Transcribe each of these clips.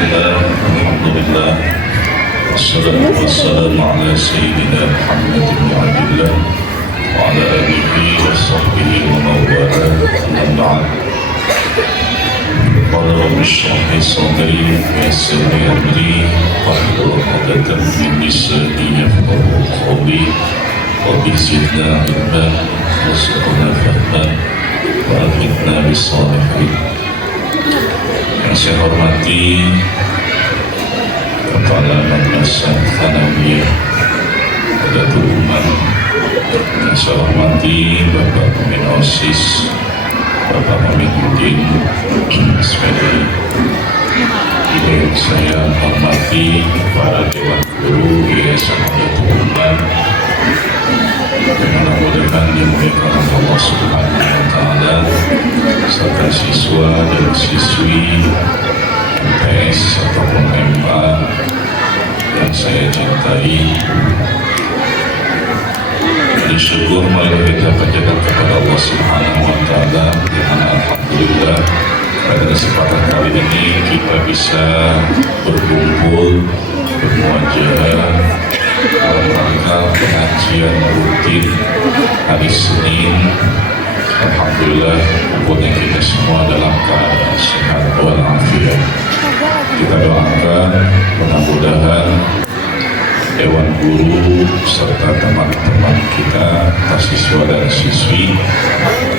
Bismillah, alhamdulillah, wassalatu wassalamu ala sayyidina Muhammad bin Abdullah wa ala alihi wa sahbihi wa mawala, amma ba'd. Qala rabbi shrah li sadri wa yassir li amri wahlul 'uqdatam min lisani yafqahu qawli. Rabbi zidna ilman warzuqna fahman wa akhidna bis-shalihin. Yang saya hormati Kepala Madrasah Tsanawiyah Qadatul Umam, yang saya hormati Bapak Pemimpin OSIS, Bapak Pemimpin SPD, yang saya hormati para Dewan Guru Yayasan Qadatul Umam, mudah-mudahan dimuliakan Allah Subhanahu wa Ta'ala, serta siswa dan siswi MTS ataupun MA yang saya cintai. Bersyukur marilah kita panjatkan kepada Allah Subhanahu wa Ta'ala, di mana alhamdulillah pada kesempatan kali ini kita bisa berkumpul bermuajah dalam rangka pengajian rutin hari Senin. Alhamdulillah umurnya kita semua dalam keadaan sehat walafiat. Kita doakan mudah-mudahan Dewan Guru serta teman-teman kita, siswa dan siswi,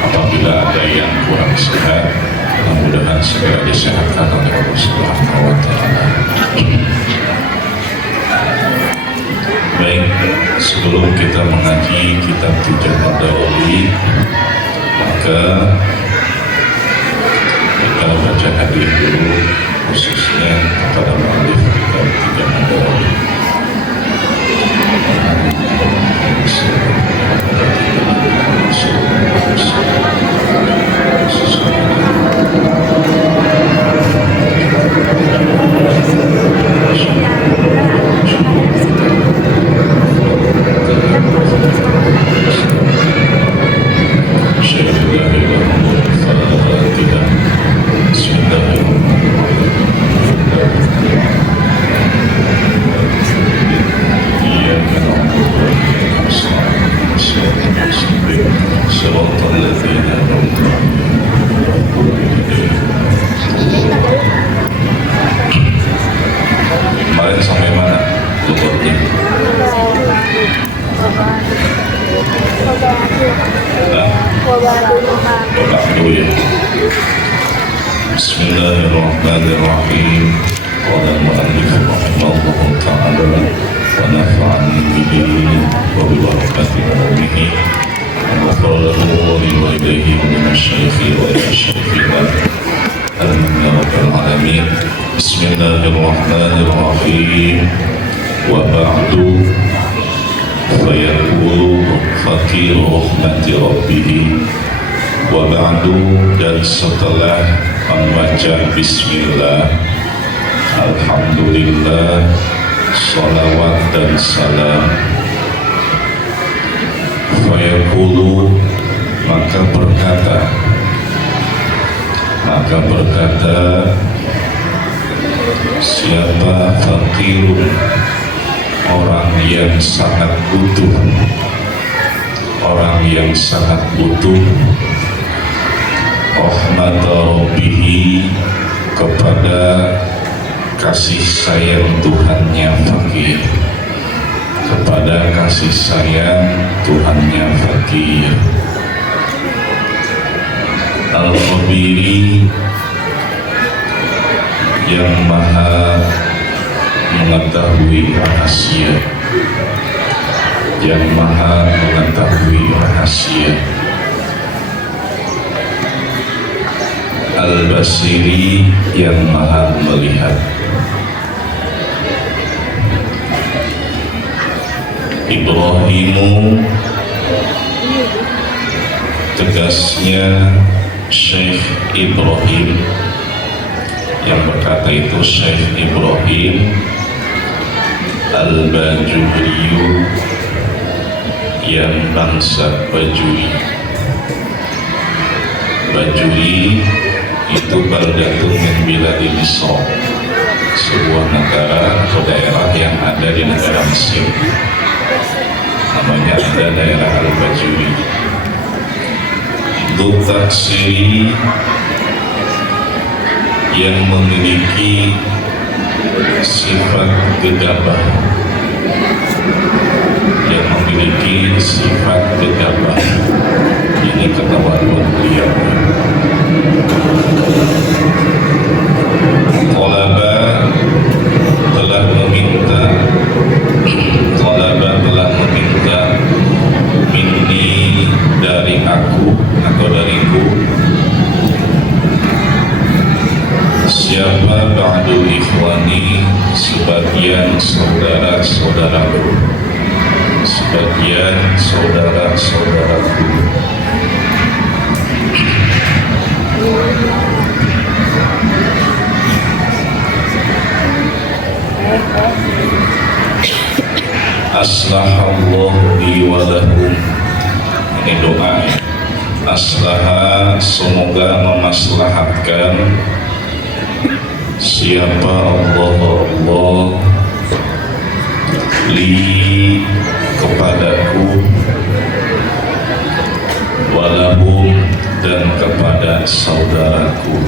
apabila ada yang kurang sehat, mudah-mudahan segera disehatkan oleh Allah Subhanahu wa Ta'ala. Baik, sebelum kita mengaji kitab Tujuan Dawawi, maka kita baca hadis dulu, khususnya kepada muallif kitab Tujuan Dawawi. Kemarin sampai mana? Luputnya Wabadu ya. Bismillahirrahmanirrahim. Qala al-mu'allif rahimahullahu ta'ala wa nafa'ani bihi wa bi barakati ummihi wa qala wa li walidayhi wa min asy-syaikhi wa asy-syaikhina amin ya rabbal alamin. Bismillahirrahmanirrahim. Wa ba'du fayaqulu fakir rahmati rabbih. Wa ba'du, dan setelah membaca bismillah, alhamdulillah, salawat dan salam, fayaqulu, maka berkata siapa fakirun, orang yang sangat butuh, rahmat rabbihi, kepada kasih sayang Tuhannya fakir, kepada kasih sayang Tuhannya fakir. Al-Khabiri, yang maha mengetahui rahasia, yang maha mengetahui rahasia. Al-Basiri, yang maha melihat. Ibrahimu, tegasnya Syekh Ibrahim, yang berkata itu Syekh Ibrahim Al-Bajuriyu, yang bangsa Bajuri. Bajuri itu baldatun min biladi Misr, negara atau daerah yang ada di negara Mesir. Namanya ada daerah Al-Bajuri. Dzul-Taksiri yang memiliki sifat gegabah, yang memiliki sifat gegabah. Ini ketahuan beliau. Qalaba telah meminta minni dari aku atau dariku, siapa ba'du ikhwani, sebagian saudara-saudaraku, sebagian saudara-saudaraku. Aslahallahu li wa lahum. Ini doa. Aslaha, semoga memaslahatkan siapa Allah li, kepadaku, walahum, dan kepada saudaraku,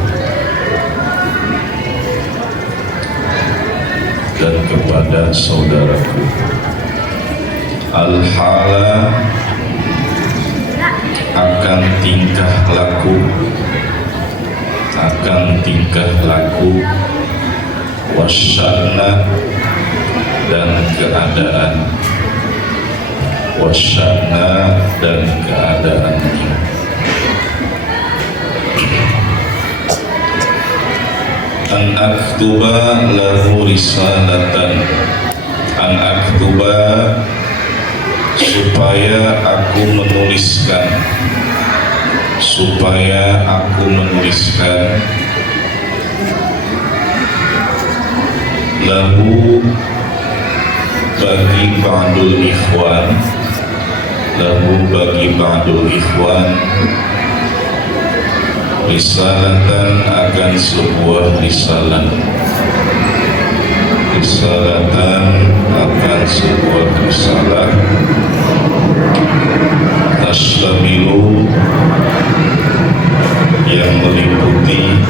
dan kepada saudaraku. Al-hala, akan tingkah laku, wasya'na, dan keadaan, wasya'na, dan keadaannya. An aktuba lahu risalatan, an aktuba, supaya aku menuliskan, lahu, bagi ba'dul ikhwan, risalatan, akan sebuah risalah, tashtamilu, yang meliputi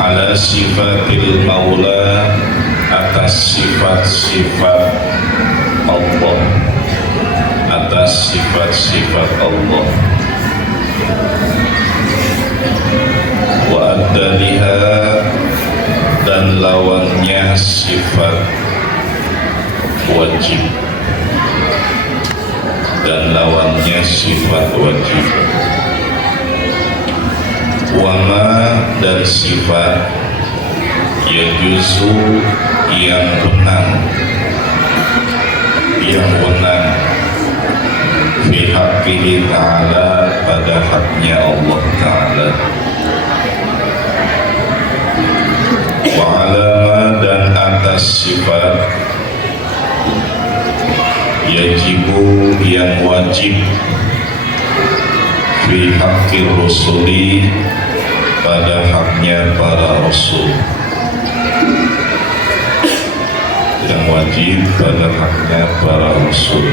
ala sifatil maula, atas sifat-sifat Allah, wa adaliha, dan lawannya sifat wajib, wama, dan sifat yajuzu, yang benar fi haqqihi ta'ala, pada haknya Allah Ta'ala. Wa alama, dan atas sifat yajibu, yang wajib fi haqqir rusuli, pada haknya para rasul, yang wajib pada haknya para rasul.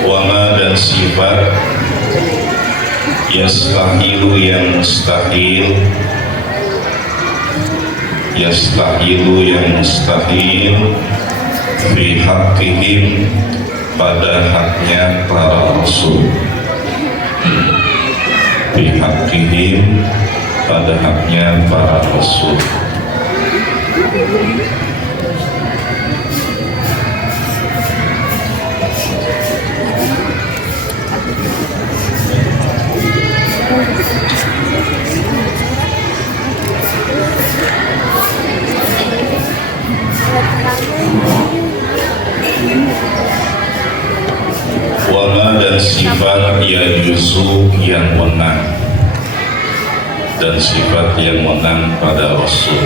Wama, dan sifat yastahilu, yang mustahil, fi haqqihim, pada haknya para rasul, pada haknya para rasul. sifat yajuzu yang menang dan sifat yang menang pada Rasul.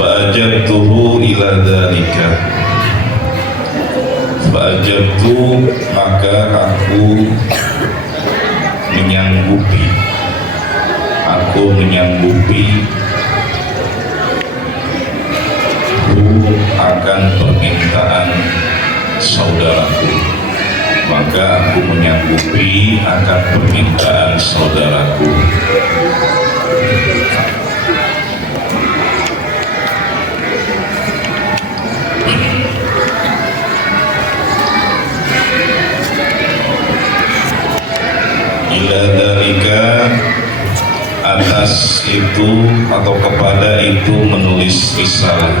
Fa'ajabtuhu ila dzalika, fa'ajabtu maka aku menyanggupi, akan permintaan saudaraku, maka aku menyanggupi akan permintaan saudaraku. Ila dalika, atas itu atau kepada itu menulis risalah,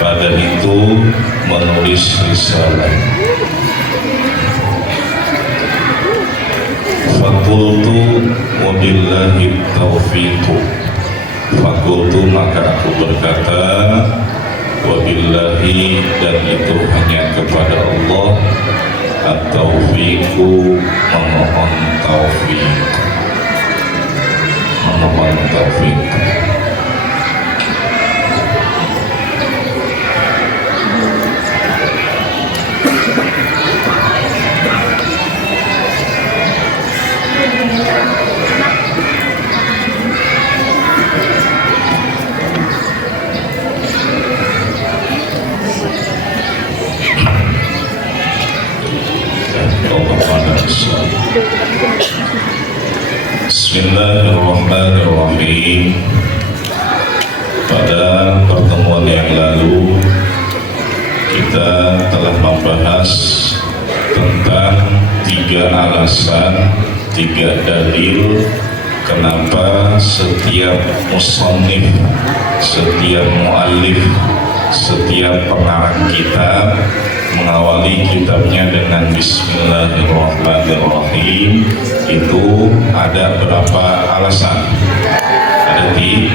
pada itu menulis risalah. Fakultu wabillahi taufiqu, fakultu maka aku berkata, wabillahi dan itu hanya kepada Allah, at-taufiqu memohon taufik, memohon taufik. Bismillahirrahmanirrahim. Pada pertemuan yang lalu kita telah membahas tentang 3 alasan, 3 dalil kenapa setiap musannif, setiap muallif, setiap pengarang kitab mengawali kitabnya dengan Bismillahirrahmanirrahim. Itu ada berapa alasan? Ada 3.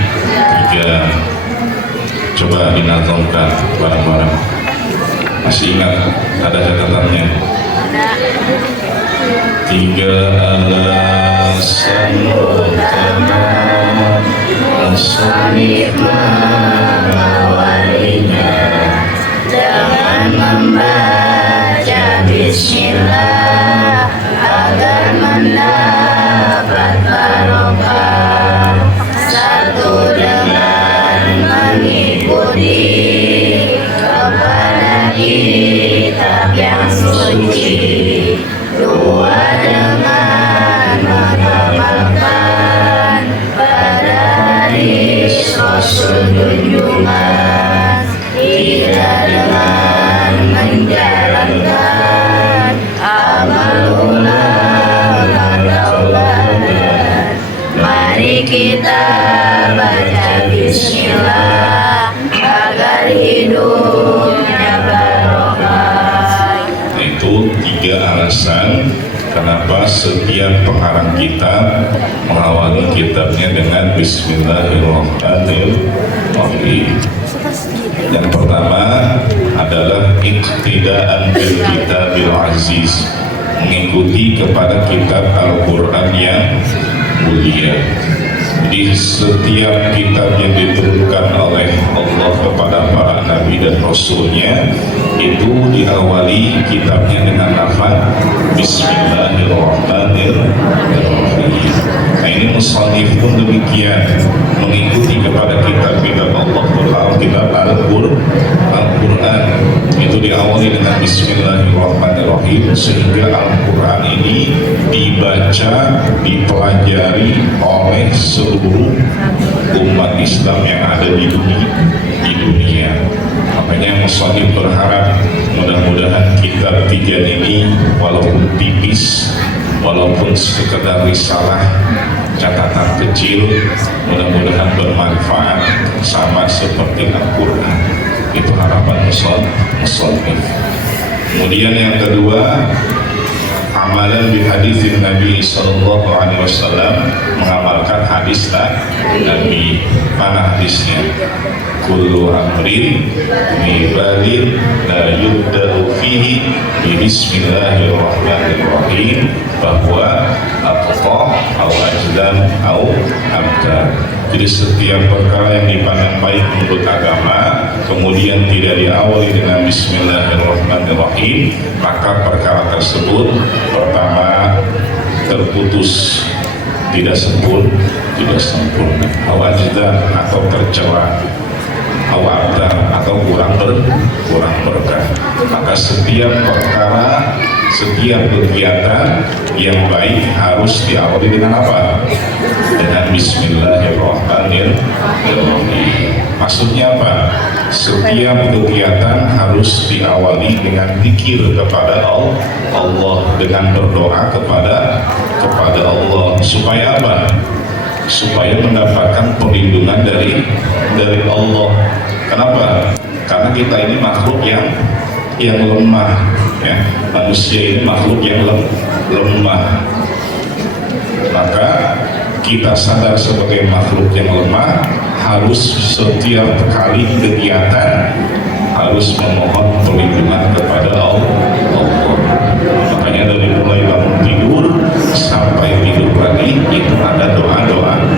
Coba dinazamkan bareng-bareng. Masih ingat ada catatannya? 3 alasan utama musannif mengawalinya dengan membaca Bismillah agar mendapat barokah. 1 dengan mengikuti kepada kitab yang suci. 2 dengan mengamalkan pada hadis Rasul junjungan. 3 dengan menjalankan amal ulama tauladan. Mari kita baca Bismillah agar hidupnya barokah. Itu 3 alasan kenapa setiap pengarang kitab mengawali kitabnya dengan Bismillahirrahmanirrahim. Yang pertama adalah iqtidaan bil kitabil aziz, mengikuti kepada kitab Al-Quran yang mulia. Jadi setiap kitab yang diturunkan oleh Allah kepada para nabi dan rasulnya itu diawali kitabnya dengan lafaz Bismillahirrahmanirrahim. Nah ini musannif pun demikian, mengikuti kepada kitab-kitab Allah, kitab Al-Quran itu diawali dengan Bismillahirrahmanirrahim, sehingga Al-Quran ini dibaca, dipelajari oleh seluruh umat Islam yang ada di dunia. Makanya musannif berharap mudah-mudahan kitab 3 ini walaupun tipis, walaupun sekedar risalah catatan kecil, mudah-mudahan bermanfaat sama seperti Al-Quran. Itu harapan musannif. Kemudian yang kedua, amalan bi hadis Nabi sallallahu alaihi wasallam, mengamalkan hadis Nabi. Mana hadisnya? Kullu amrin mibalin la yubda'u fi fihi bismillahirrahmanirrahim bahwa aqta au ajlam au abda. Jadi setiap perkara yang dipandang baik menurut agama kemudian tidak diawali dengan bismillahirrahmanirrahim, maka perkara tersebut pertama terputus, tidak sempurna, awajdan atau tercela, awabda atau kurang berkah. Maka setiap perkara, setiap kegiatan yang baik harus diawali dengan apa? Dengan bismillahirrahmanirrahim. Maksudnya apa? Setiap kegiatan harus diawali dengan zikir kepada Allah, dengan berdoa kepada Allah. Supaya apa? Supaya mendapatkan perlindungan dari Allah. Kenapa? Karena kita ini makhluk yang lemah, ya. Manusia ini makhluk yang lemah. Maka kita sadar sebagai makhluk yang lemah, harus setiap kali kegiatan harus memohon perlindungan kepada Allah. Makanya dari mulai bangun tidur sampai tidur lagi itu ada doa-doanya.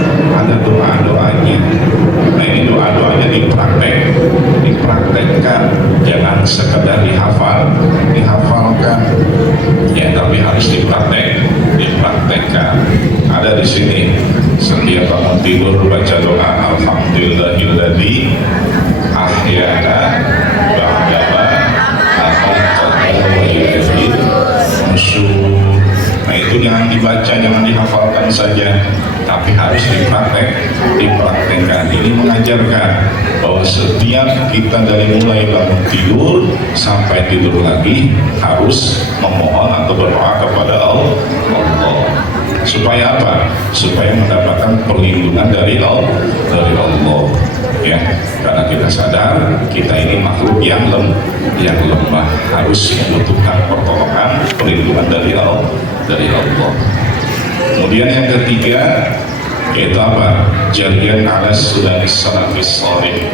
Nah ini doa-doanya dipraktekkan, jangan sekedar dihafalkan, ya, tapi harus dipraktekkan. Ada di sini setiap bangun tidur baca doa alhamdulillahilladzi ahyana ba'dama amatana wa ilayhi nusyur. Nah itu jangan dibaca, jangan dihafalkan saja, tapi harus dipraktekkan. Ini mengajarkan bahwa setiap kita dari mulai bangun tidur sampai tidur lagi harus memohon atau berdoa kepada Allah. Supaya apa? Supaya mendapatkan perlindungan dari Allah, ya. Karena kita sadar kita ini makhluk yang lemah, harus membutuhkan pertolongan, perlindungan dari Allah. Kemudian yang ketiga yaitu apa? Jarian ala sunnah salafis shalih,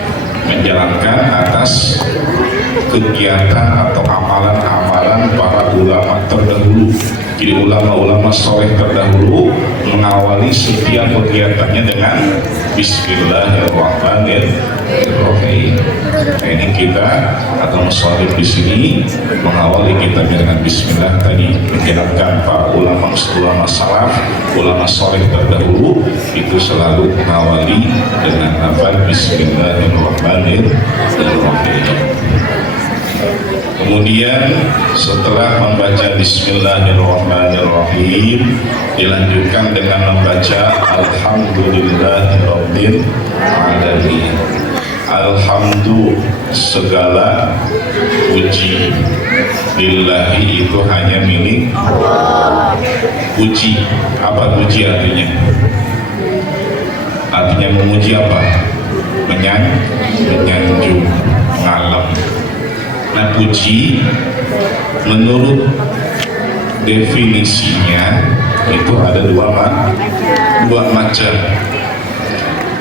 menjalankan atas kegiatan atau amalan-amalan para ulama terdahulu. Jadi ulama-ulama soleh terdahulu mengawali setiap kegiatannya dengan Bismillahirrahmanirrahim. Nah, ini kita atau musholif di sini mengawali kitabnya dengan Bismillah tadi, menjalankan para ulama salaf, ulama soleh terdahulu itu selalu mengawali dengan lafaz Bismillahirrahmanirrahim. Kemudian setelah membaca Bismillahirrahmanirrahim dilanjutkan dengan membaca Alhamdulillahirabbil alamin. Alhamdu, segala puji, lillahi itu hanya milik Allah. Puji, apa puji artinya? Artinya memuji apa? Menyanjung, ngalam. Nah puji menurut definisinya itu ada dua macam.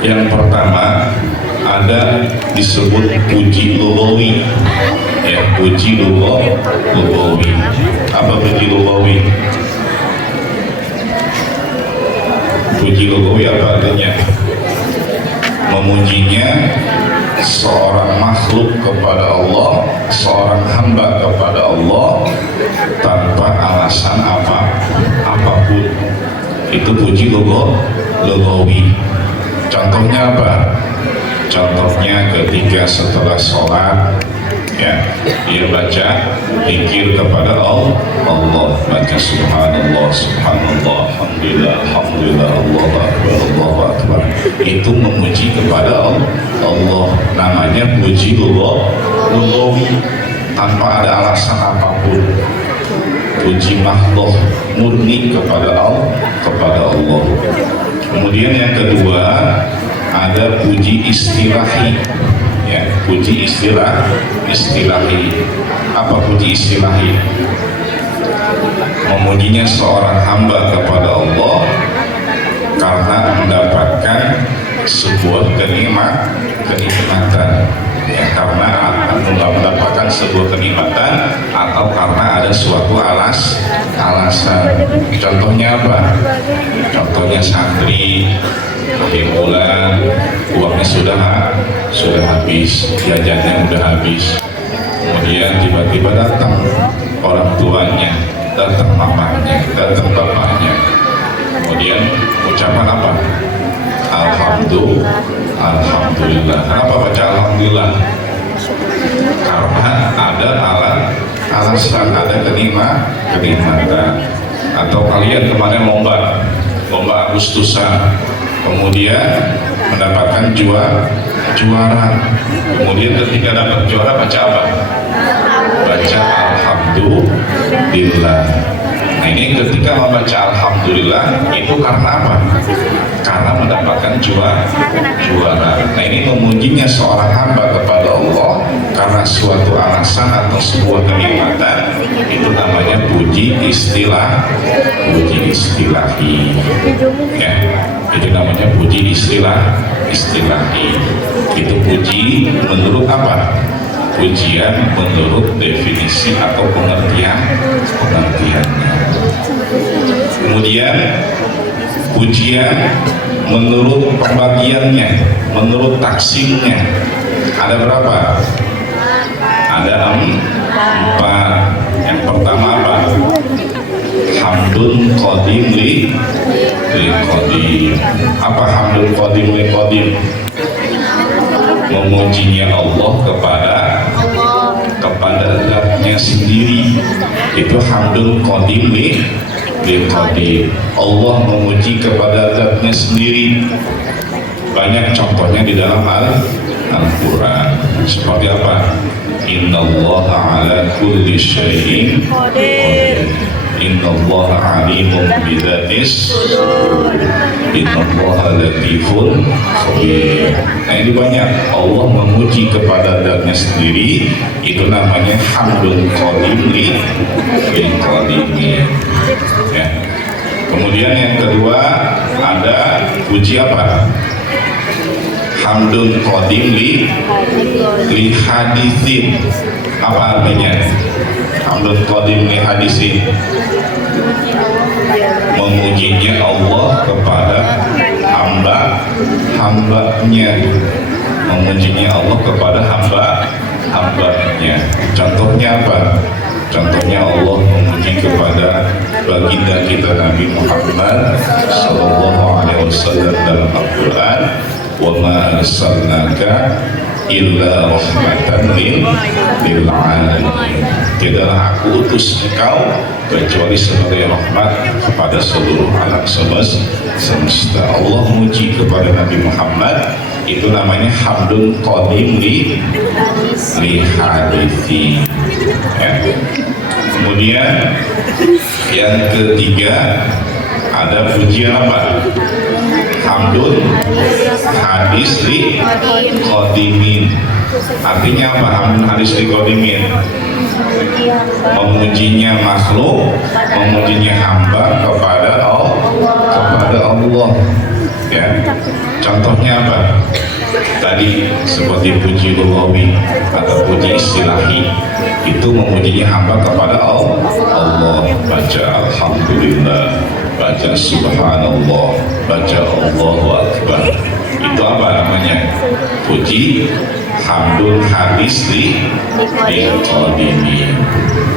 Yang pertama ada disebut puji lugawi, ya, puji lugawi. Apa puji lugawi? Puji lugawi apa artinya? Memujinya seorang makhluk kepada Allah, seorang hamba kepada Allah tanpa alasan apapun. Itu puji lugawi. Contohnya apa? Contohnya ketika setelah sholat, ya, dia baca zikir kepada Allah, baca subhanallah, alhamdulillah, Allahu akbar. Itu memuji kepada Allah, namanya puji lugawi tanpa ada alasan apapun. Puji makhluk murni kepada Allah. Kemudian yang kedua ada puji istilahi, ya, puji istilahi. Apa puji istilahi? Memujinya seorang hamba kepada Allah karena mendapatkan sebuah kenikmatan, ya, karena mendapatkan sebuah kenikmatan atau karena ada suatu alasan. Contohnya apa? Contohnya santri akhir bulan uangnya sudah habis, jajannya udah habis, kemudian tiba-tiba datang orang tuanya, datang mamanya, datang bapaknya, kemudian ucapan apa? Alhamdulillah. Kenapa baca alhamdulillah? Karena ada alasan, ada kenikmatan. Atau kalian kemarin lomba Agustusan, kemudian mendapatkan juara. Kemudian ketika dapat juara baca apa? Baca alhamdulillah. Nah ini ketika membaca alhamdulillah itu karena apa? Karena mendapatkan juara. Nah ini memujinya seorang hamba kepada Allah karena suatu alasan atau sebuah kenikmatan, itu namanya puji istilahi. Ya, itu namanya puji istilahi. Itu puji menurut apa? Pujian menurut definisi atau pengertiannya. Kemudian pujian menurut pembagiannya, menurut taksimnya. Ada berapa? Ada 4. Yang pertama apa? Hamdun qadim li qadim. Apa hamdun qadim li qadim? Memujinya Allah kepada zatnya sendiri. Itu hamdun qadim li qadim. Allah memuji kepada zatnya sendiri. Banyak contohnya di dalam Al-Quran. Seperti apa? Innallaha ala kulli syai'in qadir. Innallaha alimun bidzatis sudur. Innallaha latifun khabir. Nah ini banyak Allah memuji kepada zatnya sendiri. Itu namanya hamdun qadim li qadimin. Ya. Kemudian yang kedua ada puji apa? Hamdun qadim li hadisin. Apa artinya? Hamdun qadim li hadisin. Memujinya Allah kepada hambanya. Memujinya Allah kepada hambanya. Contohnya apa? Contohnya Allah memuji kepada baginda kita Nabi Muhammad sallallahu alaihi wasallam dalam Al-Qur'an, "Wa ma arsalnaka illa rahmatan lil alamin." Tidaklah aku utus engkau kecuali sebagai rahmat kepada seluruh alam semesta. Allah memuji kepada Nabi Muhammad, itu namanya hamdun qadim li hadisi. Ya. Kemudian yang ketiga ada pujian apa? Hamdun hadis li qadimin. Artinya apa? Hamdun hadis li qadimin. Memujinya makhluk, memujinya hamba kepada Allah. Ya. Contohnya apa? Tadi seperti puji lughawi atau puji istilahi, itu memujinya hamba kepada Allah. Baca alhamdulillah, baca subhanallah, baca Allahu akbar. Itu apa namanya? Puji hamdul hadis li qadimin.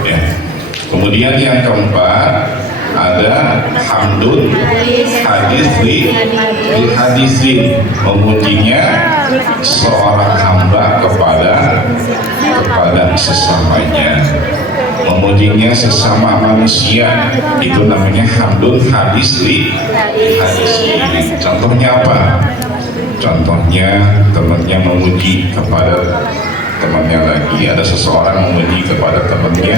Ya. Kemudian yang keempat ada hamdun hadis li hadisin. Memujinya seorang hamba kepada sesamanya. Memujinya sesama manusia, itu namanya hamdun hadis li hadisin. Contohnya apa? Contohnya temannya memuji kepada temannya lagi. Ada seseorang memuji kepada temannya,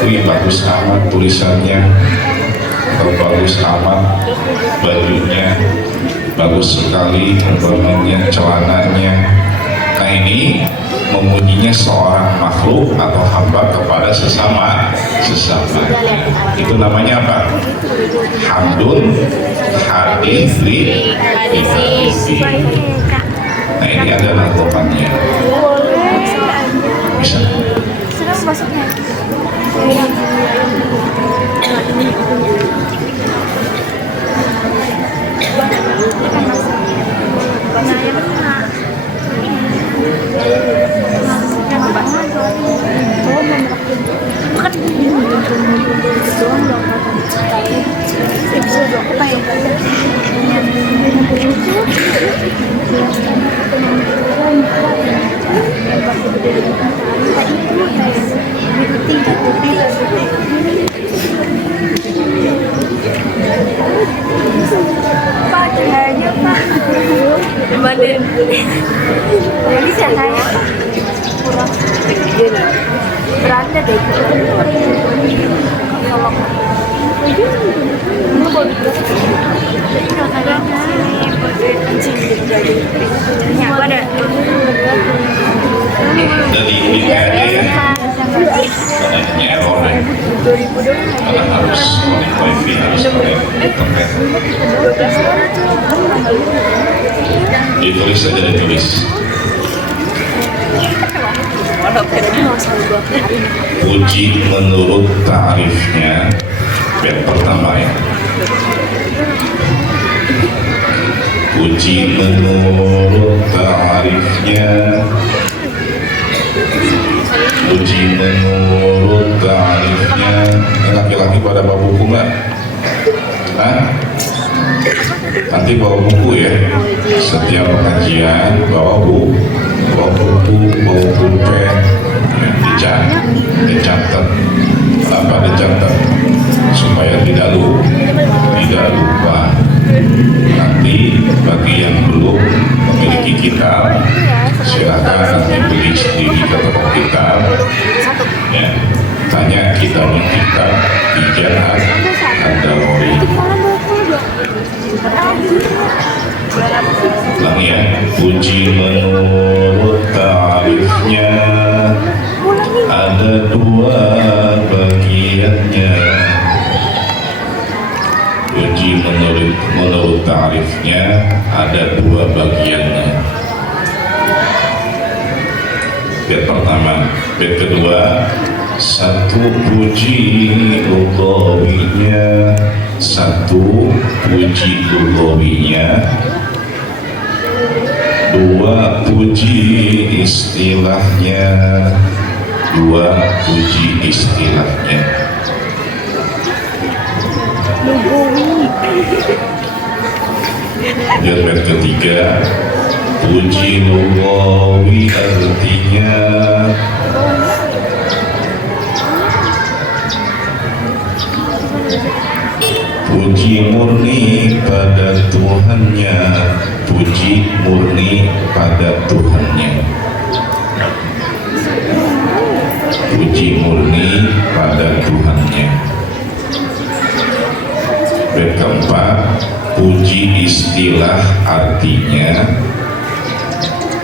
"Wih, bagus amat tulisannya," atau "bagus amat bajunya," "bagus sekali umpamanya celananya." Nah ini memujinya seorang makhluk atau hamba kepada sesama. Itu namanya apa? Hamdun hadis li hadisi. Nah ini adalah temannya. Bisa. Kan doang dong bisa dong apa ya Pak cahaya Pak gimana jadi cahaya kurang gini beranda deh kalau ini kalau kadang sini ini apa ada dari BKD ya, makanya error ya, karena harus wifi harus pakai internet. Ditulis aja, ditulis. Puji menurut ta'rifnya, bait pertama ya. Puji menurut ta'rifnya, puji menurut ta'rifnya. Ini laki-laki pada bawa buku nggak? Hah? Nanti bawa buku ya. Setiap pengajian bawa buku, bawa pulpen, ya, dicatat. Apa dicatat? Supaya tidak lupa. Nanti bagi yang belum memiliki kitab, silakan nanti beli sendiri ke toko kitab. Ya, tanya kitab Ijan Ad-Dawawi. Ulang ya, puji menurut ta'rifnya ada dua bagiannya. Puji menurut ta'rifnya ada dua bagiannya. Bait pertama, bait kedua, satu puji lugawinya, satu puji lugawinya, dua puji istilahnya, dua puji istilahnya. Dan bait ketiga, puji lugawi artinya puji murni pada Tuhannya, puji murni pada Tuhannya, puji murni pada Tuhannya. Bait keempat, puji istilah artinya,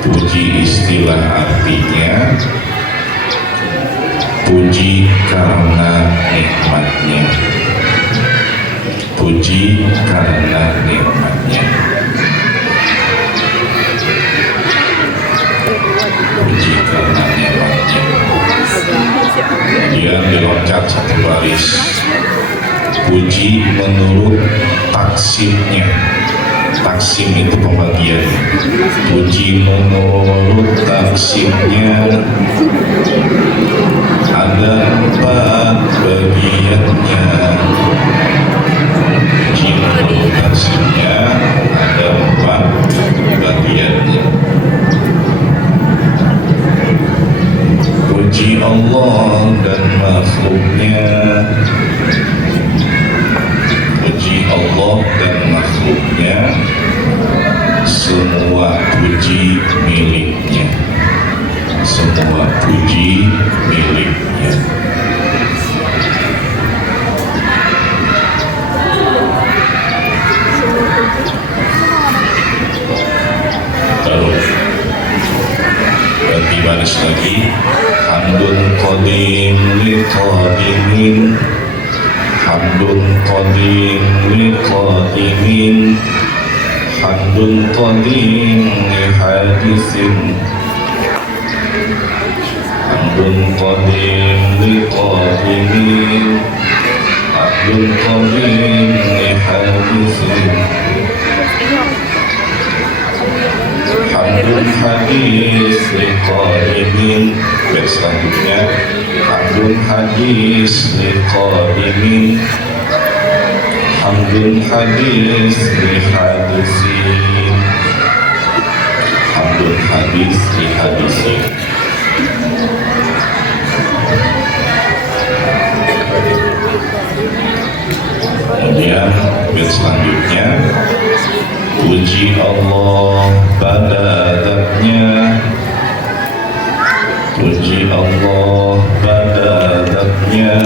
puji istilah artinya, puji karena nikmatnya, puji karena nikmatnya, puji karena nikmatnya. Kemudian diloncat satu baris, puji menurut taksimnya. Taksim itu pembagian. Puji menurut taksimnya ada 4 bagiannya. Puji menurut taksimnya ada 4 bagiannya. Puji Allah dan makhluknya, puji Allah dan makhluknya, semua puji miliknya, semua puji miliknya. Baru ganti baris lagi. Hamdun qadim li qadimin, hamdun qadim li qadimin, hamdun qadim li hadisin, hamdun qadim li qadimin, hamdun qadim li hadisin, hamdun hadis li qadimin, bait selanjutnya hamdun hadis liqadimin, hamdun hadis lihadisin, hamdun hadis lihadisin. Kemudian bait selanjutnya puji Allah pada zatnya, puji Allah pada zatnya,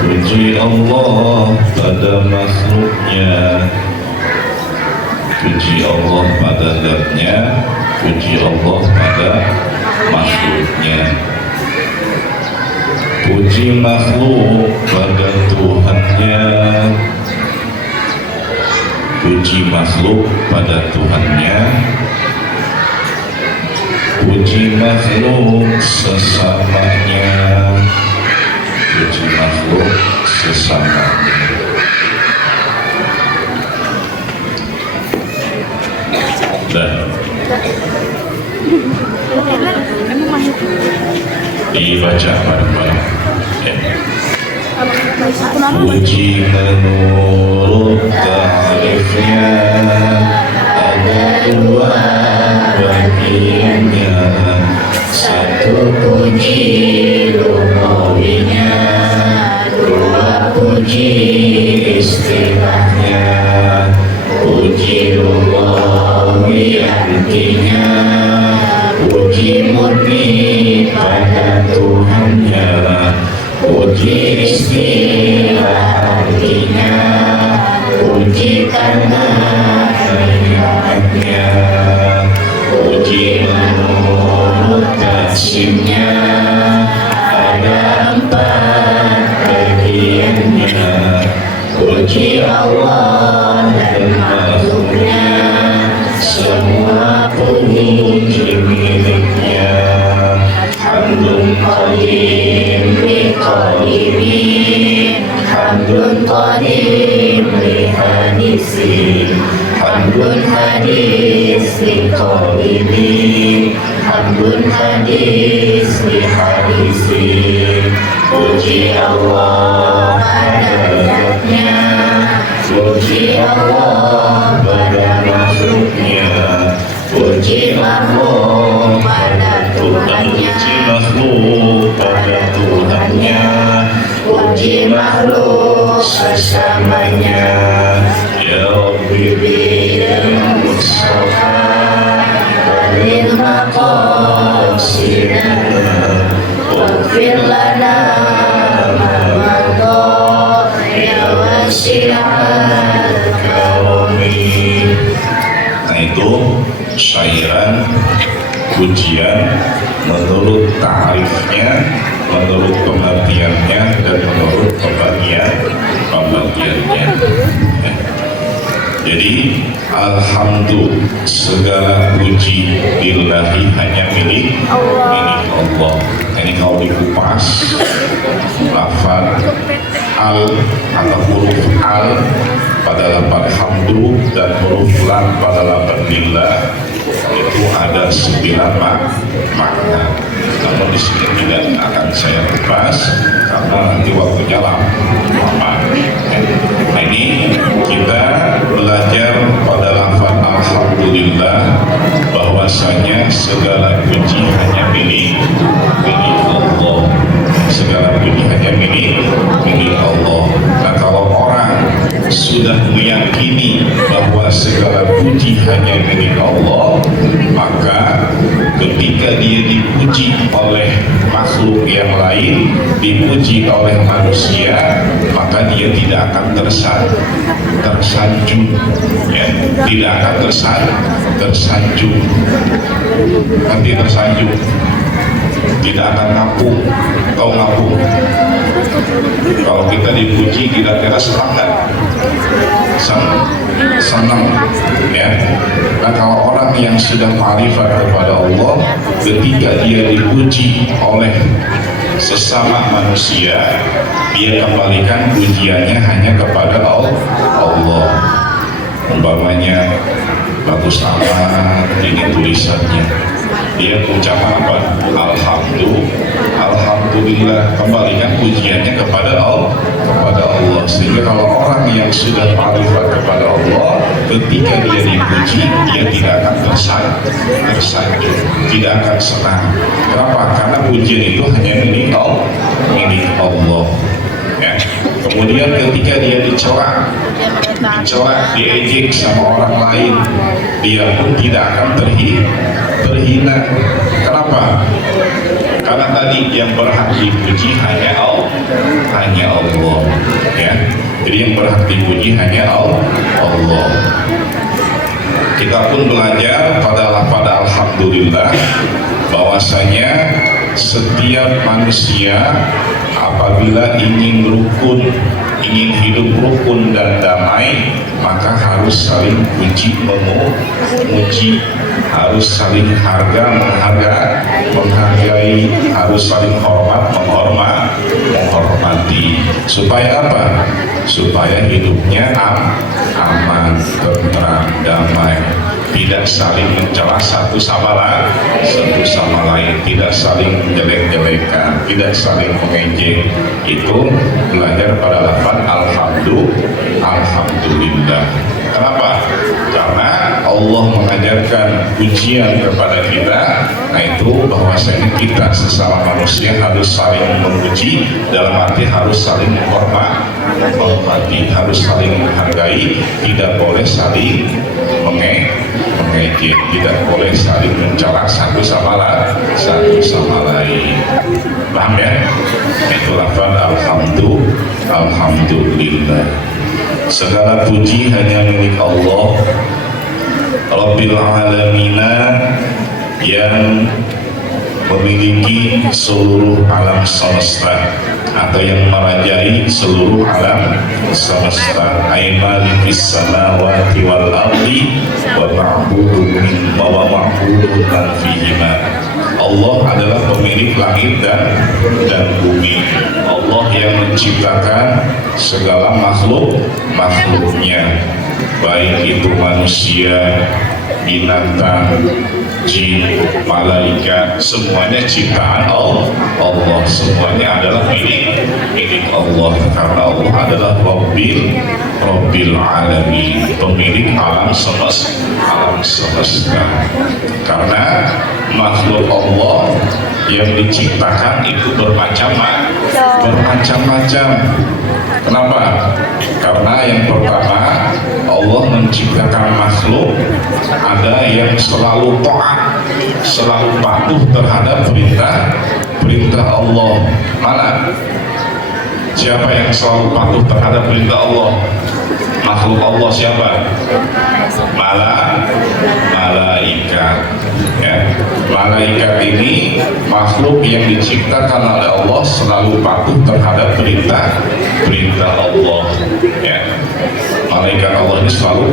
puji Allah pada makhluknya, puji Allah pada zatnya, puji Allah pada makhluknya. Puji makhluk pada Tuhannya, puji makhluk pada Tuhannya, puji makhluk sesamanya, puji makhluk sesamanya. Dan dibaca bareng-bareng. Puji menurut ta'rifnya ada dua bagiannya, satu puji lugawinya, dua puji istilahnya. Puji lugawi artinya puji murni pada Tuhannya, puji istilah artinya puji karena nikmatnya, puji menurut taksimnya ada empat bagiannya, puji Allah dan makhluknya semua puji miliknya. Hamdun qadim li qadimin, hamdun qadim li hadisin, hamdun hadis li qadimin, hamdun hadis li hadisin. Puji Allah pada zatnya, puji Allah pada makhluknya, puji makhluk pada Tuhannya, puji makhluk pada Tuhannya, puji makhluk sesamanya. Ya Rabbi bil Mustafa walil maqasidana waghfir lana ma madha ya wasi'al karami. Nah itu syairan pujian menurut ta'rifnya, menurut pengertiannya, dan menurut pembagiannya. Jadi alhamdulillah segala puji billahi hanya milik Allah. Ini kalau dikupas lafaz al atau huruf al pada lafaz hamdu dan huruf lam pada lafaz lillah itu ada 9 makna. Namun di sini tidak akan saya kupas karena nanti waktunya lama. Nah ini kita belajar pada lafaz alhamdulillah bahwasanya segala puji hanya milik Allah. Segala puji hanya milik Allah. Nah kalau orang sudah meyakini bahwa segala puji hanya milik Allah, maka ketika dia dipuji oleh makhluk yang lain, dipuji oleh manusia, maka dia tidak akan tersanjung, ya, tidak akan tersanjung, nanti tersanjung, tidak akan ngapung. Tahu ngapung? Kalau kita dipuji kira-kira senang nggak? Senang, ya. Nah kalau orang yang sudah ma'rifat kepada Allah, ketika dia dipuji oleh sesama manusia, dia kembalikan pujiannya hanya kepada Allah. Umpamanya bagus amat ini tulisannya, dia ucapan apa? Alhamdulillah, kembalikan pujiannya kepada Allah, sehingga kalau orang yang sudah ma'rifat kepada Allah, ketika dia dipuji, dia tidak akan tersanjung, tidak akan senang. Kenapa? Karena pujian itu hanya milik Allah. Ya. Kemudian ketika dia dicela, diejek sama orang lain, dia pun tidak akan terhina. Kenapa? Karena tadi yang berhak dipuji hanya Allah. Ya. Jadi yang berhak dipuji hanya Allah. Kita pun belajar pada alhamdulillah bahwasanya setiap manusia apabila ingin hidup rukun dan damai, maka harus saling puji memuji, harus saling menghargai, harus saling menghormati. Supaya apa? Supaya hidupnya aman, tentram, damai, tidak saling mencela satu sama lain, tidak saling menjelek-jelekan, tidak saling mengejek. Itu belajar pada lafaz alhamdulillah. Kenapa? Karena Allah mengajarkan pujian kepada kita. Nah itu bahwasanya kita sesama manusia harus saling memuji, dalam arti harus saling menghormati, harus saling menghargai, tidak boleh saling mengejek, tidak boleh saling mencela satu sama lain. Paham ya? Itu lafaz alhamdulillah. Segala puji hanya milik Allah, Rabbil Alamina, yang memiliki seluruh alam semesta atau yang merajai seluruh alam semesta. Aimalikis samawati wal ardi wa ma'budun fihima. Allah adalah pemilik langit dan bumi. Allah yang menciptakan segala makhluknya, baik itu manusia, binatang, jin, malaikat, semuanya ciptaan Allah. Semuanya adalah milik Allah, karena Allah adalah Rabbil Alamin, pemilik alam semesta. Karena makhluk Allah yang diciptakan itu bermacam-macam. Kenapa? Karena yang pertama, Allah menciptakan makhluk ada yang selalu taat, selalu patuh terhadap perintah Allah. Mana? Siapa yang selalu patuh terhadap perintah Allah? Makhluk Allah siapa? Malaikat. Ya. Malaikat ini makhluk yang diciptakan oleh Allah, selalu patuh terhadap perintah Allah. Ya. Malaikat Allah ini selalu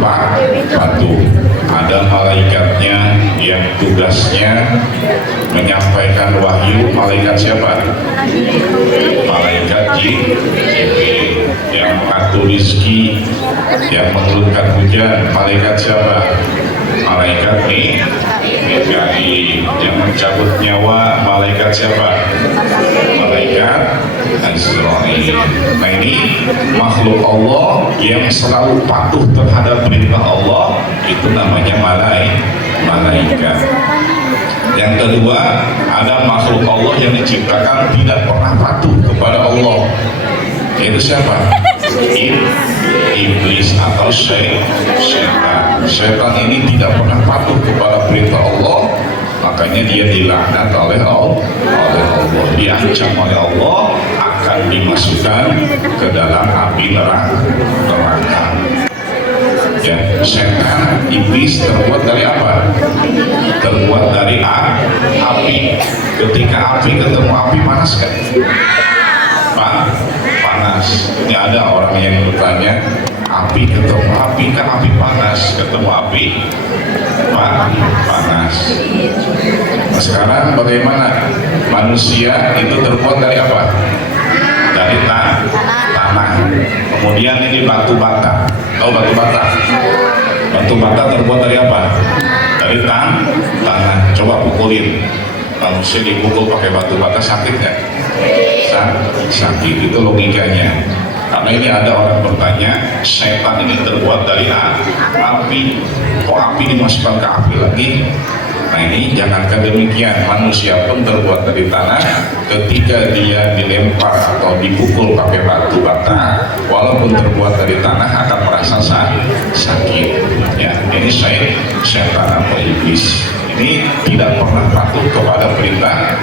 patuh. Ada malaikatnya yang tugasnya menyampaikan wahyu. Malaikat siapa? Malaikat Jibril. Yang mengatur rizki, yang menurunkan hujan. Malaikat siapa? Malaikat Mikail. Yang mencabut nyawa. Malaikat siapa? Malaikat Azrail. Nah ini makhluk Allah yang selalu patuh terhadap perintah Allah, itu namanya malaikat. Yang kedua, ada makhluk Allah yang diciptakan tidak pernah patuh kepada Allah. Itu siapa? Iblis atau syaitan. Syaitan ini tidak pernah patuh kepada perintah Allah, makanya dia dilaknat oleh Allah. Diancam oleh Allah akan dimasukkan ke dalam api neraka. Ya, setan, iblis terbuat dari apa? Terbuat dari api. Ketika api ketemu api, panas kan? Panas. Ini ada orang yang bertanya, api ketemu api, kan api panas, ketemu api panas. Nah, sekarang bagaimana? Manusia itu terbuat dari apa? Dari tanah. Kemudian ini batu bata. Tahu batu bata? Batu bata terbuat dari apa? dari tanah. Coba pukulin, manusia dipukul pakai batu bata sakit nggak? Sakit, itu logikanya. Karena ini ada orang bertanya, setan ini terbuat dari api, kok api dimasukkan ke api lagi? Nah ini jangankan demikian, manusia pun terbuat dari tanah. Ketika dia dilempar atau dipukul pakai batu bata, walaupun terbuat dari tanah akan merasa sakit. Ya, ini setan atau iblis. Ini tidak pernah patuh kepada perintah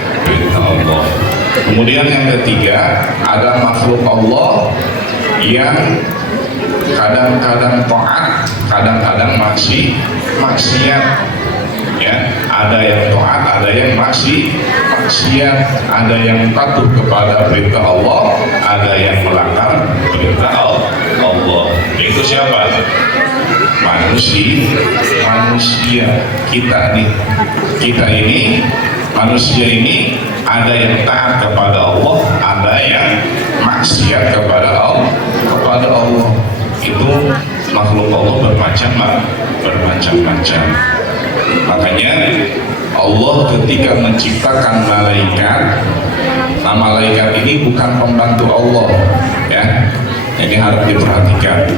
Allah. Kemudian yang ketiga, ada makhluk Allah yang kadang-kadang taat, kadang-kadang maksiat. Ya, ada yang taat, ada yang maksiat, ada yang patuh kepada perintah Allah, ada yang melanggar perintah Allah. Itu siapa? Manusia. Kita ini manusia ini ada yang taat kepada Allah, ada yang maksiat kepada Allah. Itu makhluk Allah bermacam-macam. Makanya Allah ketika menciptakan malaikat, nah malaikat ini bukan pembantu Allah, ya. Ini harus diperhatikan.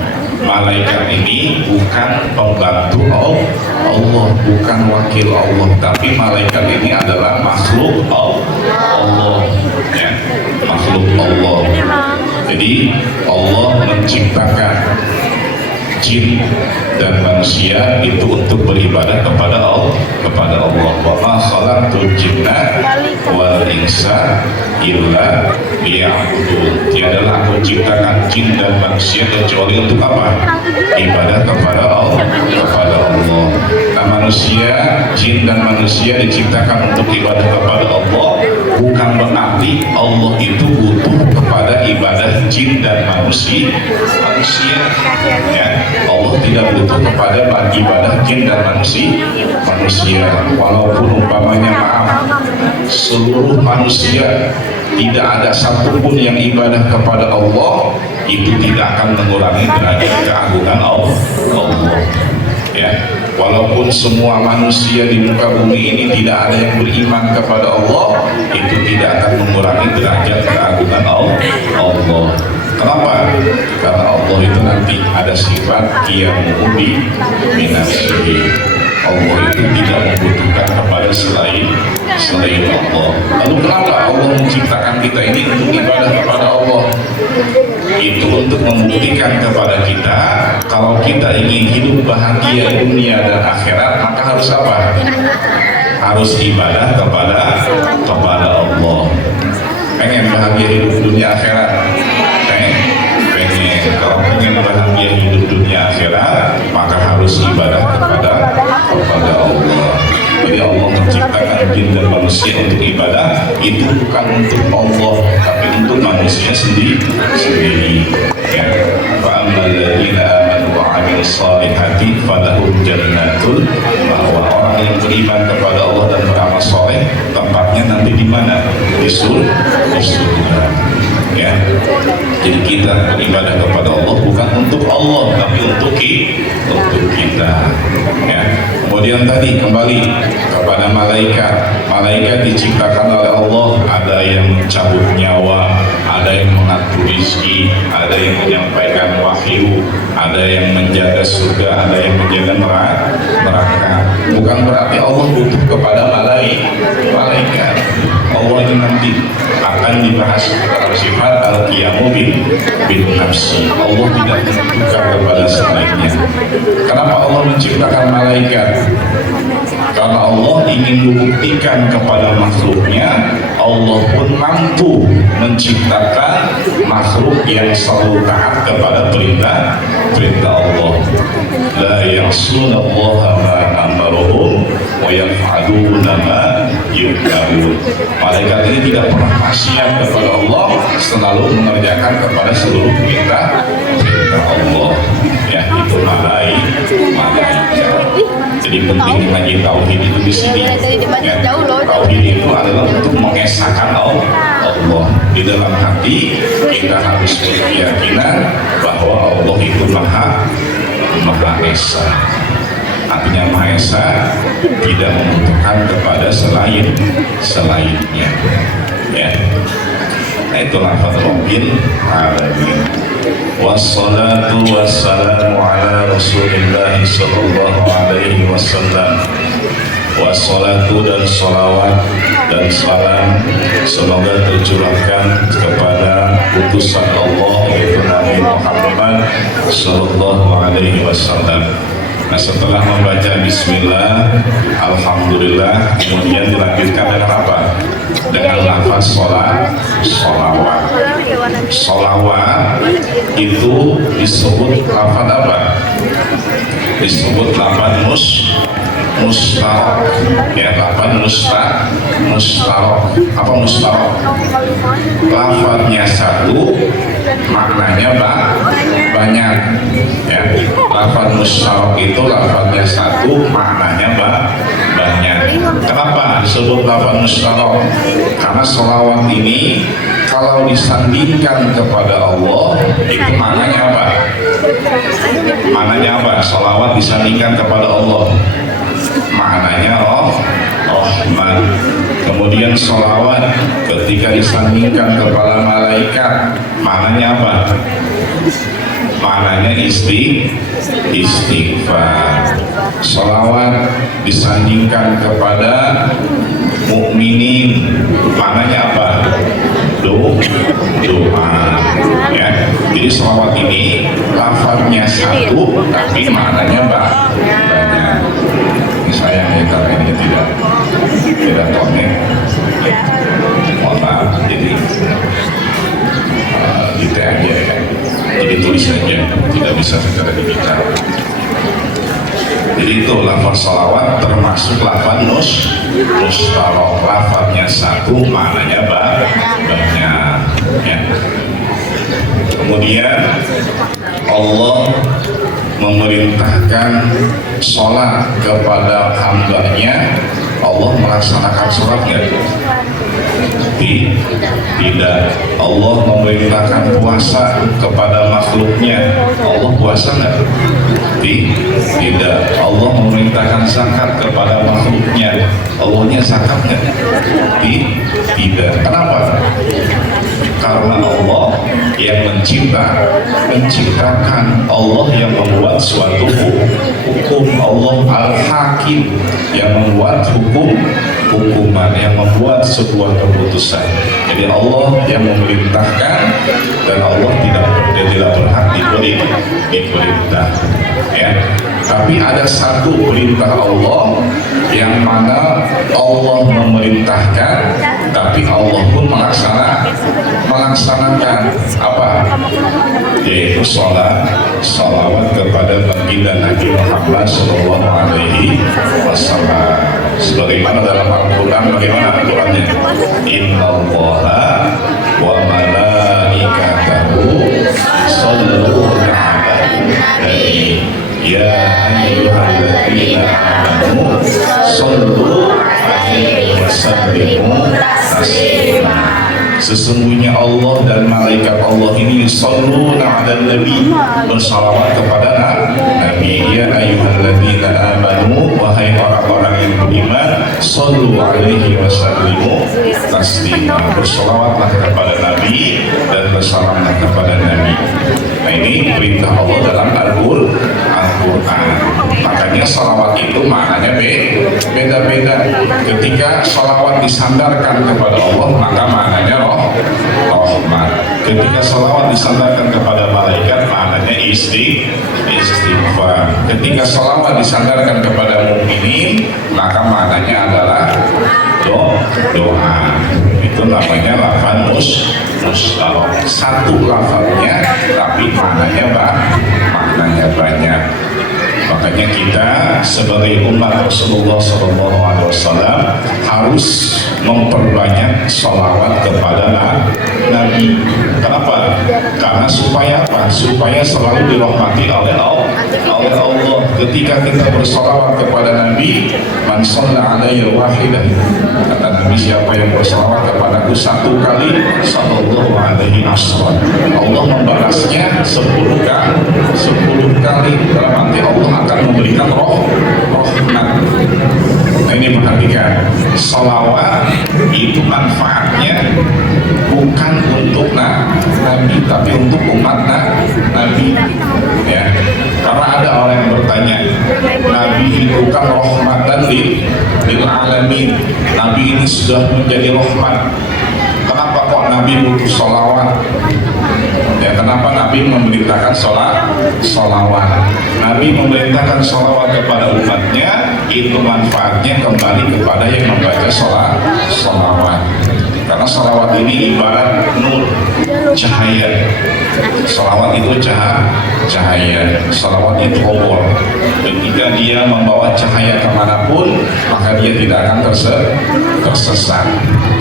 Malaikat ini bukan pembantu Allah, bukan wakil Allah, tapi malaikat ini adalah makhluk Allah, ya, makhluk Allah. Jadi Allah menciptakan jin dan manusia itu untuk beribadah kepada Allah. Wa ma khalaqtul jinna wal insa illa liya'budun. Tiadalah aku ciptakan jin dan manusia kecuali untuk apa? Ibadah kepada Allah. Nah, jin dan manusia diciptakan untuk ibadah kepada Allah, bukan berarti Allah itu butuh kepada ibadah jin dan manusia. Ya, Allah tidak butuh kepada ibadah jin dan manusia. Walaupun umpamanya seluruh manusia tidak ada satupun yang ibadah kepada Allah, itu tidak akan mengurangi derajat keagungan Allah. Ya, walaupun semua manusia di muka bumi ini tidak ada yang beriman kepada Allah, itu tidak akan mengurangi derajat keagungan Allah. Kenapa? Karena Allah itu nanti ada sifat yang binasihi. Allah itu tidak membutuhkan kepada selain Allah. Lalu kenapa Allah menciptakan kita ini untuk ibadah kepada Allah? Itu untuk membuktikan kepada kita kalau kita ingin hidup bahagia dunia dan akhirat, maka harus apa? Harus ibadah kepada Allah. Pengen bahagia hidup dunia akhirat? Pengen. Kalau pengen bahagia hidup dunia akhirat, maka harus ibadah kepada Allah. Jadi Allah menciptakan jin dan manusia untuk ibadah, itu bukan untuk Allah, tapi untuk manusia sendiri. Ya. Fa'ammal ladzina amanu wa 'amilus shalihati falahum jannatul ma'wa. Orang yang beriman kepada Allah dan beramal soleh, tempatnya nanti di mana? Di surga. Ya. Jadi kita beribadah kepada Allah bukan untuk Allah, tapi untuk kita. Ya. Kemudian tadi kembali kepada malaikat. Malaikat diciptakan oleh Allah, ada yang mencabut nyawa, ada yang mengatur rezeki, ada yang menyampaikan wahyu, ada yang menjaga surga, ada yang menjaga neraka. Bukan berarti Allah butuh kepada malaikat. Allah itu nanti akan dibahas dalam sifat al-qiyamu bin nafsi. Allah tidak membutuhkan kepada selainnya. Kenapa Allah menciptakan malaikat? Karena Allah ingin membuktikan kepada makhluknya, Allah pun mampu menciptakan makhluk yang selalu taat kepada perintah Allah. La ya'suna Allah ma amaruhum wa yaf'aluna ma yu'marun. Malaikat ini tidak pernah maksiat kepada Allah, selalu mengerjakan kepada seluruh perintah Allah. Ya, itu malaikat. Jadi penting lagi tauhid itu di sini. Ya, tauhid itu adalah untuk mengesahkan Allah. Di dalam hati kita harus berkeyakinan bahwa Allah itu Maha Esa. yang Maha Esa tidak membutuhkan kepada selainnya. Ya. Nah itu lafaz Rabbil Alamin. Wassalatu wassalamu ala Rasulillah sallallahu alaihi wasallam. Wassalatu dan salawat dan salam semoga tercurahkan kepada utusan Allah yaitu Nabi Muhammad sallallahu alaihi wasallam. Nah setelah membaca Bismillah, Alhamdulillah, kemudian dilanjutkan dengan apa? Dengan lafaz sholawat. Sholawat itu disebut lafaz apa? Disebut lafaz mustarok. Ya, lafaz mustarok. Apa mustarok? Lafaznya satu, maknanya banyak. Ya, lafaz mustarok itu lafaznya satu, maknanya banyak. Kenapa disebut lafaz mustarok? Karena sholawat ini kalau disandingkan kepada Allah itu maknanya apa? Maknanya apa? Sholawat disandingkan kepada Allah, maknanya rahmat. Kemudian sholawat ketika disandingkan kepada malaikat, maknanya apa? Maknanya istighfar. Sholawat disandingkan kepada mukminin, maknanya apa? Doa. Ya. Jadi sholawat ini lafaznya satu tapi maknanya banyak. Ini sayang ya kalau ini tidak connect. Mohon maaf. Jadi gitu aja ya. Jadi tulis saja, tidak bisa secara digital. Jadi itu lafaz sholawat termasuk lafaz mustarok. Lafaznya satu, maknanya banyak. Ya. Kemudian Allah memerintahkan sholat kepada hambanya. Allah melaksanakan sholatnya? Tidak. Allah memerintahkan puasa kepada makhluknya. Allah puasa nggak? Tidak. Allah memerintahkan zakat kepada makhluknya. Allahnya zakat nggak? Tidak. Kenapa? Karena Allah yang menciptakan, Allah yang membuat suatu hukum, Allah Al-Hakim yang membuat hukuman, yang membuat sebuah keputusan. Jadi Allah yang memerintahkan dan Allah tidak berhak diperintah. Ya. Tapi ada satu perintah Allah yang mana Allah memerintahkan, tapi Allah pun melaksanakan apa? Yaitu sholawat kepada baginda Nabi Muhammad Sallallahu Alaihi Wasallam. Sebagaimana dalam Al-Quran, bagaimana Al-Qurannya? Innallaha wa malaikatahu yusholluna 'alan nabi ya ayyuhalladzina amanu shollu 'alaihi wa sallimu taslima. Sesungguhnya Allah dan malaikat Allah ini yusholluna 'alan nabi, bersalawat kepada Nabi. Ya ayyuhalladzina amanu, wahai orang-orang yang beriman, shollu 'alaihi wa sallimu taslima, bersalawatlah kepada Nabi dan bersalamlah kepada Nabi. Nah ini perintah Allah dalam Al-Quran. Makanya salawat itu maknanya beda-beda. Ketika salawat disandarkan kepada Allah, maka maknanya rahmat. Ketika salawat disandarkan kepada malaikat, maknanya istighfar. Ketika salawat disandarkan kepada mukminin, maka maknanya adalah doa. Itu namanya lafaz mustarok. Satu lafaznya tapi maknanya banyak. Makanya kita sebagai umat Rasulullah SAW harus memperbanyak sholawat kepada Nabi. Kenapa? Karena supaya apa? Supaya selalu dirahmati oleh Allah. oleh Allah ketika kita bersalawat kepada Nabi, man shalla alayya wahidah, kata Nabi, siapa yang bersalawat kepadaku satu kali, sallallahu alaihi wasallam, Allah membalasnya 10 kali. Dalam arti Allah akan memberikan rahmat. Nah, ini perhatikan, salawat itu manfaatnya bukan untuk Nabi, tapi untuk umat Nabi, ya. Karena ada orang yang bertanya, Nabi itu kan rahmatan lil alamin, Nabi ini sudah menjadi rahmat, kenapa kok Nabi butuh salawat? Ya, kenapa Nabi memerintahkan salawat? Nabi memerintahkan salawat kepada umatnya, itu manfaatnya kembali kepada yang membaca salawat. Karena salawat ini ibarat nur, cahaya. Salawat itu cahaya. Salawat itu obor. Ketika dia membawa cahaya kemanapun, maka dia tidak akan tersesat.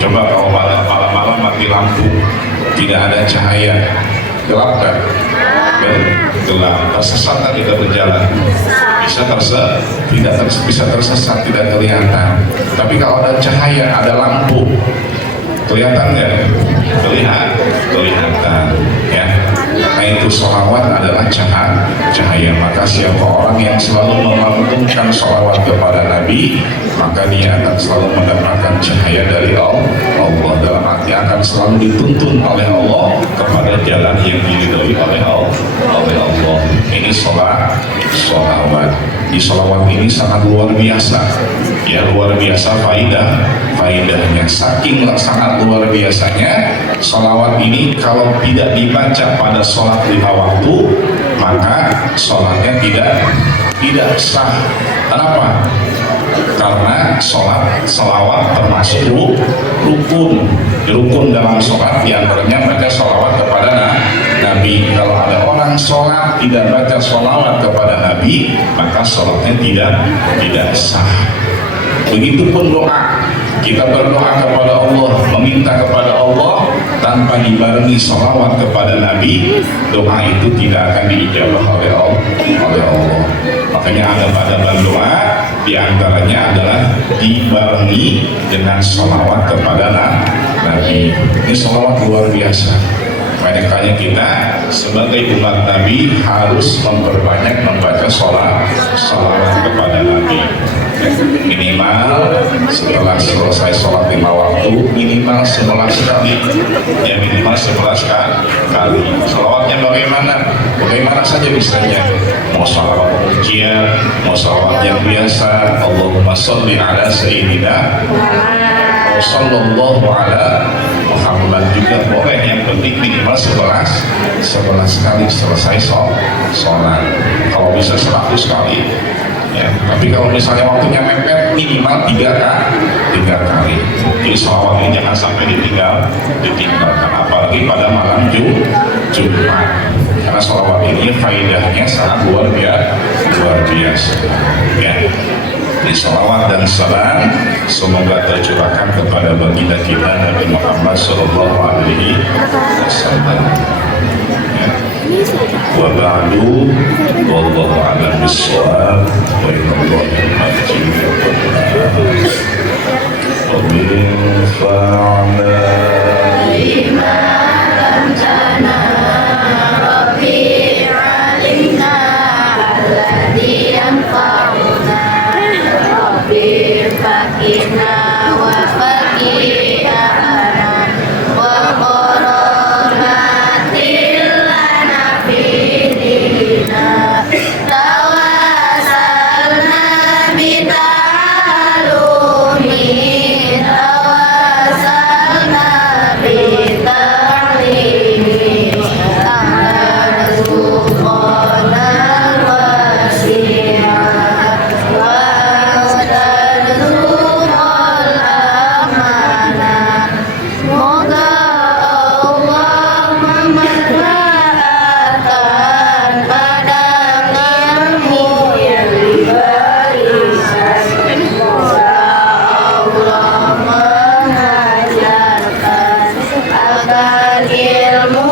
Coba kalau malam-malam mati lampu, tidak ada cahaya, gelap kan? Gelap, tersesat kan kita berjalan, bisa tersesat, tidak kelihatan. Tapi kalau ada cahaya, ada lampu, kelihatan nggak? Kelihatan, ya. Nah, itu sholawat adalah cahaya. Maka siapa orang yang selalu melantunkan sholawat kepada Nabi, maka dia akan selalu mendapatkan cahaya dari Allah. Dalam arti akan selalu dituntun oleh Allah kepada jalan yang diridhoi oleh Allah. Ini sholawat. Di sholawat ini sangat luar biasa, ya, luar biasa faidahnya, saking sangat luar biasanya. Sholawat ini kalau tidak dibaca pada sholat 5 waktu, maka sholatnya tidak sah. Kenapa? Karena sholawat termasuk rukun dalam sholat, diantaranya baca sholawat kepada Nabi. Kalau ada orang sholat tidak baca sholawat kepada Nabi, maka sholatnya tidak sah. Begitupun doa, kita berdoa kepada Allah, meminta kepada Allah tanpa dibarengi sholawat kepada Nabi, doa itu tidak akan diijabah oleh Allah. Makanya ada pada doa, diantaranya adalah dibarengi dengan sholawat kepada Nabi. Ini sholawat luar biasa. Makanya kita sebagai umat Nabi harus memperbanyak membaca sholawat kepada Nabi. Minimal setelah selesai sholat 5 waktu, minimal 11 kali, ya, minimal 11 kali. Sholawatnya bagaimana saja misalnya, mau sholawat ujian, mau sholawat yang biasa, Allahumma sholli ala sayyidina sallallahu ala Muhammad juga boleh, yang penting minimal 11 kali selesai sholat. Kalau bisa 100 kali, ya. Tapi kalau misalnya waktunya mepet, minimal 3 kali. Jadi sholawat ini jangan sampai ditinggalkan, apalagi pada malam Jumat, karena sholawat ini faidahnya sangat luar biasa, ya. Di sholawat dan salam semoga tercurahkan kepada baginda kita Nabi Muhammad Sallallahu Alaihi Wasallam. Wa ba'du, wallahu a'lam bishawab, wa innallaha al-majid wa binfa'na lima lamtana Rabbi alimna alladhi yanfa'una Rabbi fakirna wa fakirana wa qorobatil lana fidina tawasalna bita'alumi tawasalna bita'limi arzuqana wasi'a wa tarzuqal amanah. Moga Allah memerlihatkan pada ilmu yang diberikan. Moga Allah mengajarkan agar ilmu